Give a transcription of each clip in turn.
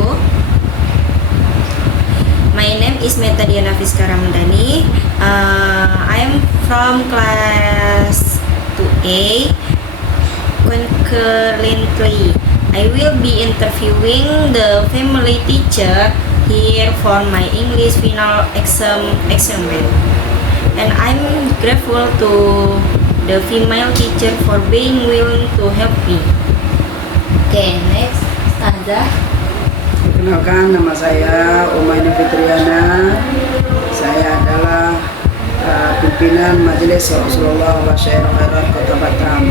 Ibu. My name is Meta Diana Fiska Ramadhani. I am from class 2A. Currently, I will be interviewing the family teacher here for my English final exam. And I'm grateful to the female teacher for being willing to help me. Okay, next, Ustazah. Perkenalkan, nama saya Umayni Fitriana. Saya adalah pimpinan Majelis Rasulullah wa Syair Khairat Kota Batam.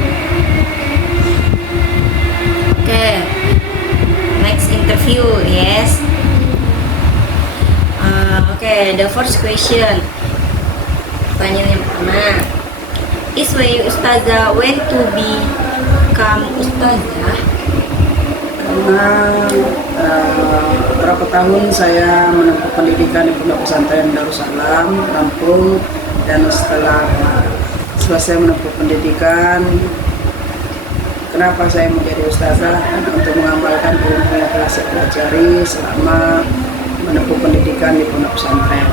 Okay, next interview, yes. Okay, the first question. Pertanyaan yang pertama. Is why Ustazah when to become Ustazah? Karena berapa tahun saya menempuh pendidikan di Pondok Pesantren Darussalam Lampung, dan setelah selesai menempuh pendidikan, kenapa saya menjadi ustazah? Untuk mengamalkan ilmu yang telah saya pelajari selama menempuh pendidikan di Pondok Pesantren.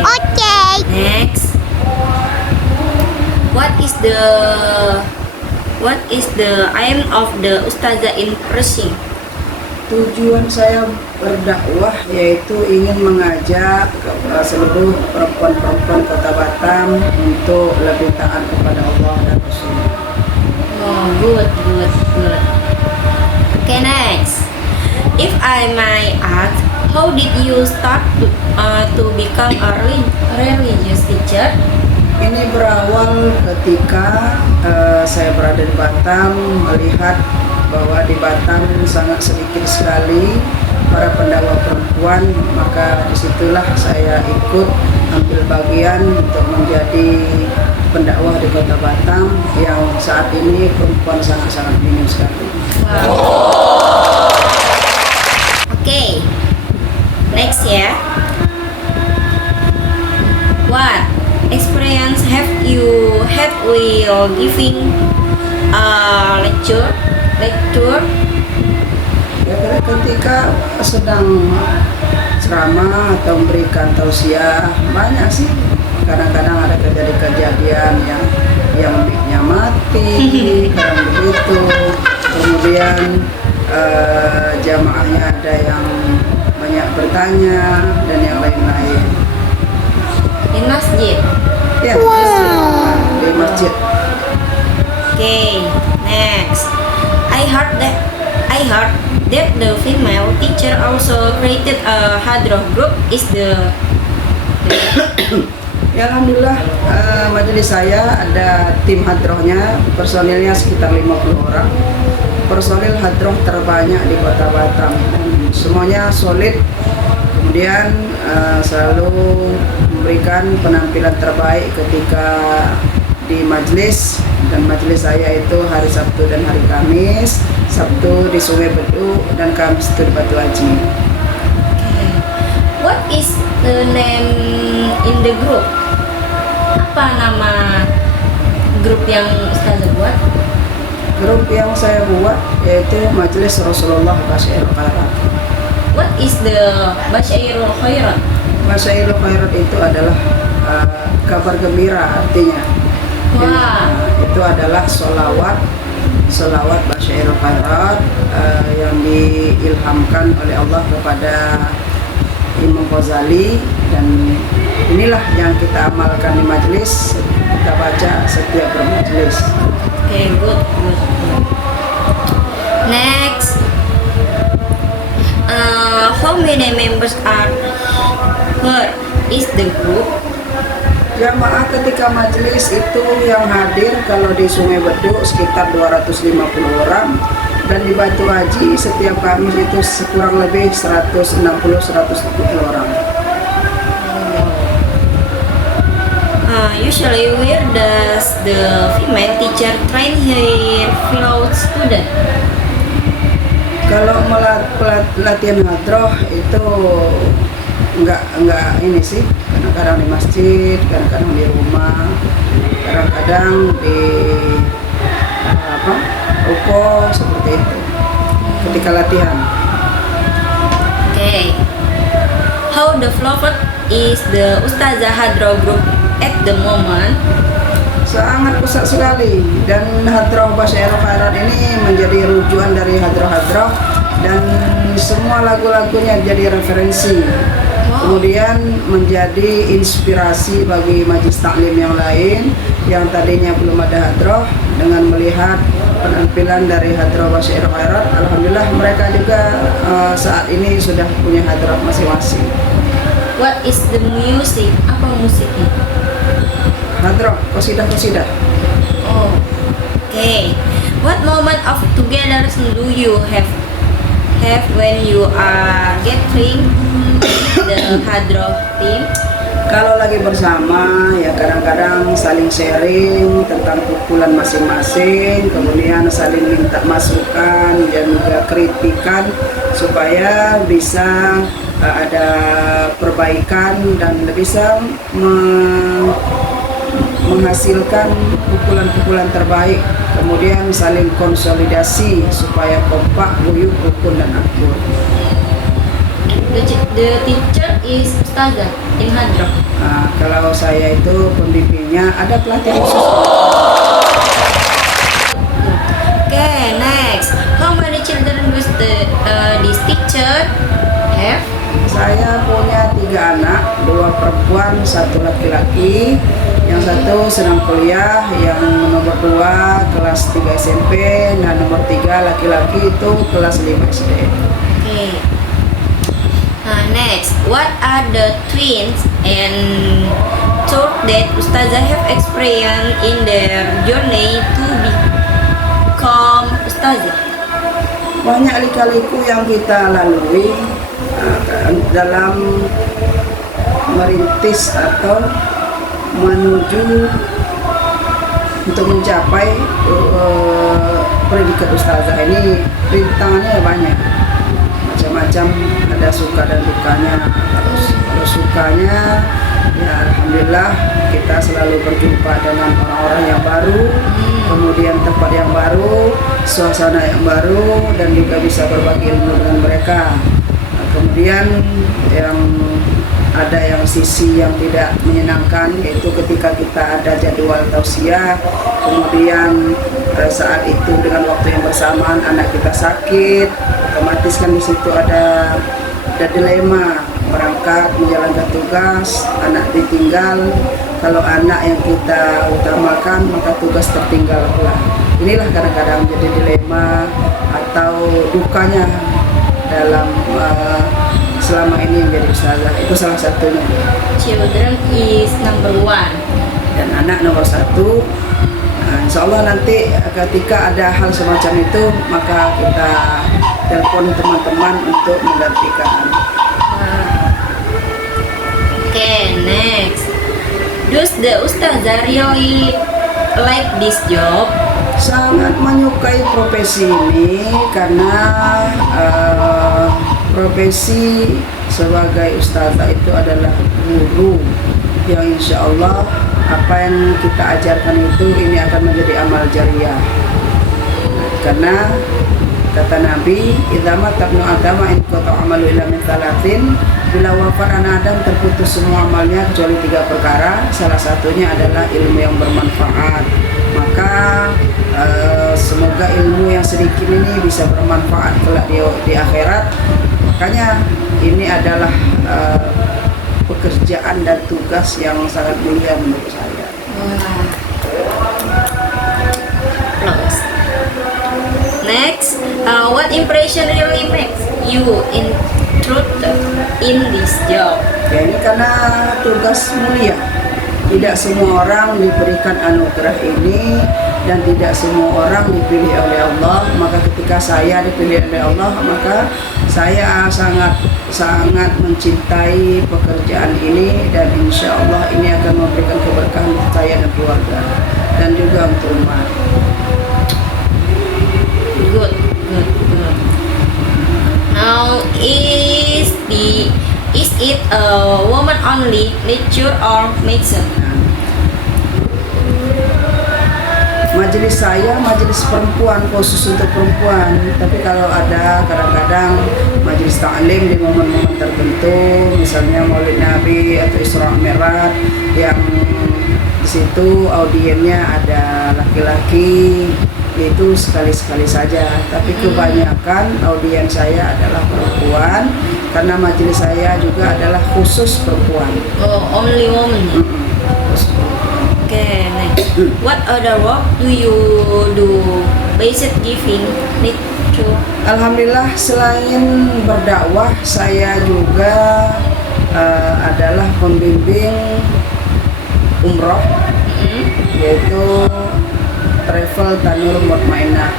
Okay. Next. What is the aim of the Ustazah in preaching? Tujuan saya berdakwah yaitu ingin mengajak seluruh perempuan-perempuan Kota Batam untuk lebih taat kepada Allah dan Rasul. Oh, good. Okay, next. If I may ask, how did you start to become a religious teacher? Ini berawal ketika saya berada di Batam, melihat bahwa di Batam sangat sedikit sekali para pendakwah perempuan, maka disitulah saya ikut ambil bagian untuk menjadi pendakwah di Kota Batam yang saat ini perempuan sangat-sangat minim sekali. Wow. Okay, next ya. What experience have you had while giving a lecture? Ya, ketika sedang ceramah atau memberikan tausiah, banyak sih. Kadang-kadang ada kejadian-kejadian yang mic-nya mati, kadang begitu. Kemudian jamaahnya ada yang banyak bertanya dan yang lain-lain. Di masjid. Ya, di masjid. Okay, next. I heard that the female teacher also created a hadroh group. Is the Ya, alhamdulillah, majelis saya ada tim hadrohnya, personilnya sekitar 50 orang. Personil hadroh terbanyak di Kota Batam, semuanya solid. Kemudian selalu memberikan penampilan terbaik ketika di majelis, dan majelis saya itu hari Sabtu dan hari Kamis. Sabtu di Sungai Bedu dan Kamis itu di Batu Haji. Okay. What is the name in the group? Apa nama grup yang Ustazah buat? Grup yang saya buat yaitu Majelis Rasulullah wa Syair Khairat. What is the Basyairul Khairat? Basyairul Khairat itu adalah kabar gembira artinya. Wah. Itu adalah solawat Basyairul Khairat yang diilhamkan oleh Allah kepada Imam Ghazali, dan inilah yang kita amalkan di majelis, kita baca setiap bermajelis. Okay, good. Next. How many members are here? Is the group? Jamaah ketika majelis itu yang hadir kalau di Sungai Bedu sekitar 250 orang, dan di Batu Haji setiap Kamis itu kurang lebih 160-170 orang. Usually where does the female teacher train her fellow student? Kalau latihan hadroh itu enggak ini sih, kadang-kadang di masjid, kadang-kadang di rumah, kadang-kadang di ruko seperti itu. mereka latihan. Okay. How developed is the Ustazah Hadroh group at the moment? Sangat besar sekali, dan Hadroh Basyairoh Khairat ini menjadi rujukan dari hadroh-hadroh, dan semua lagu-lagunya jadi referensi. Kemudian menjadi inspirasi bagi majlis taklim yang lain yang tadinya belum ada hadroh. Dengan melihat penampilan dari Hadroh Basyairoh Khairat, alhamdulillah mereka juga saat ini sudah punya hadroh masing-masing. What is the music? Apa musiknya? Hadroh, qasidah-qasidah. Oh, okay. What moment of togetherness do you have when you are gathering the Hadroh team? Kalau lagi bersama, ya kadang-kadang saling sharing tentang pukulan masing-masing, kemudian saling minta masukan dan juga kritikan supaya bisa ada perbaikan dan bisa menghasilkan pukulan-pukulan terbaik. Kemudian saling konsolidasi supaya kompak, guyup, rukun dan akur. The teacher is Ustazah in Hadroh. Nah, kalau saya itu pembimbingnya, ada pelatihan khusus. Okay, next. How many children does this teacher have? Saya punya 3 anak, 2 perempuan, 1 laki-laki. Yang satu sedang kuliah, yang nomor 2 kelas 3 SMP, dan nomor 3 laki-laki itu kelas 5 SD. Okay. Next, what are the twins and thought that Ustazah have experienced in their journey to become Ustazah? Banyak lika-liku yang kita lalui dalam merintis atau menuju untuk mencapai predikat Ustazah ini. Rintangannya banyak, macam-macam, ada suka dan dukanya. Kalau sukanya, ya alhamdulillah kita selalu berjumpa dengan orang-orang yang baru, kemudian tempat yang baru, suasana yang baru, dan juga bisa berbagi ilmu dengan mereka. Kemudian yang ada yang sisi yang tidak menyenangkan, yaitu ketika kita ada jadwal tausiah, kemudian saat itu dengan waktu yang bersamaan anak kita sakit, otomatis kan di situ ada dilema berangkat menjalankan tugas, anak ditinggal. Kalau anak yang kita utamakan, maka tugas tertinggal pula. Inilah kadang-kadang jadi dilema atau dukanya dalam selama ini menjadi ustazah. Itu salah satunya. Children is number 1 dan anak nomor 1. Nah, insya Allah nanti ketika ada hal semacam itu, maka kita telepon teman-teman untuk menggantikan. Okay, next. Does the Ustazah really like this job? Sangat menyukai profesi ini karena profesi sebagai ustazah itu adalah guru yang insya Allah apa yang kita ajarkan itu ini akan menjadi amal jariah. Karena kata Nabi, idza matabnu adama in qata amalu illa min thalathin, bila wafat anak Adam terputus semua amalnya kecuali 3 perkara, salah satunya adalah ilmu yang bermanfaat. Maka semoga ilmu yang sedikit ini bisa bermanfaat kelak di akhirat. Makanya ini adalah pekerjaan dan tugas yang sangat mulia menurut saya. Close. Next, what impression really makes you interested in this job? Ya, ini karena tugas mulia. Tidak semua orang diberikan anugerah ini dan tidak semua orang dipilih oleh Allah. Maka ketika saya dipilih oleh Allah, maka saya sangat mencintai pekerjaan ini, dan insya Allah ini akan memberikan keberkahan untuk saya dan keluarga dan juga untuk umat. Good. Now, is it a woman only lecture or medicine? Majelis majelis saya majelis perempuan, khusus untuk perempuan. Tapi kalau ada kadang-kadang majelis taklim di momen-momen tertentu, misalnya Maulid Nabi atau Isra Mi'raj, yang di situ audiennya ada laki-laki, itu sekali-sekali saja. Tapi kebanyakan audien saya adalah perempuan, karena majelis saya juga adalah khusus perempuan. Oh, only woman. Khusus perempuan. Okay, next. What other work do you do? Basic giving need to. Alhamdulillah, selain berdakwah, saya juga adalah pembimbing umroh, yaitu travel Tanur Mutmainah.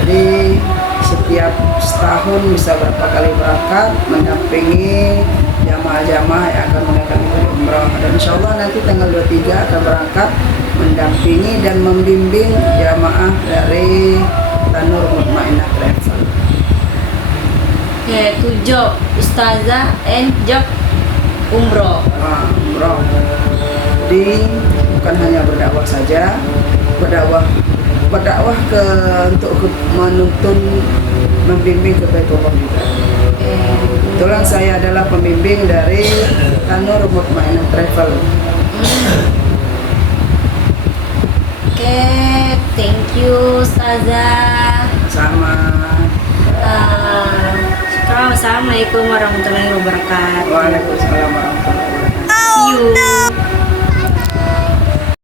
Jadi setiap setahun bisa berapa kali berangkat mendampingi jamaah-jamaah yang akan menunaikan ibadah umrah. Dan insya Allah nanti tanggal 23 akan berangkat mendampingi dan membimbing jamaah dari Tanur Mutmainah Travel. Okay, to job ustazah and job umroh. Umroh. Jadi bukan hanya berdakwah saja, berdakwah untuk menuntun, membimbing ke Baitullah juga. Kebetulan saya adalah pembimbing dari Tanur Mutmainah Travel. Oke, thank you ustazah. Sama. Assalamualaikum warahmatullahi wabarakatuh. Waalaikumsalam warahmatullahi wabarakatuh. See you.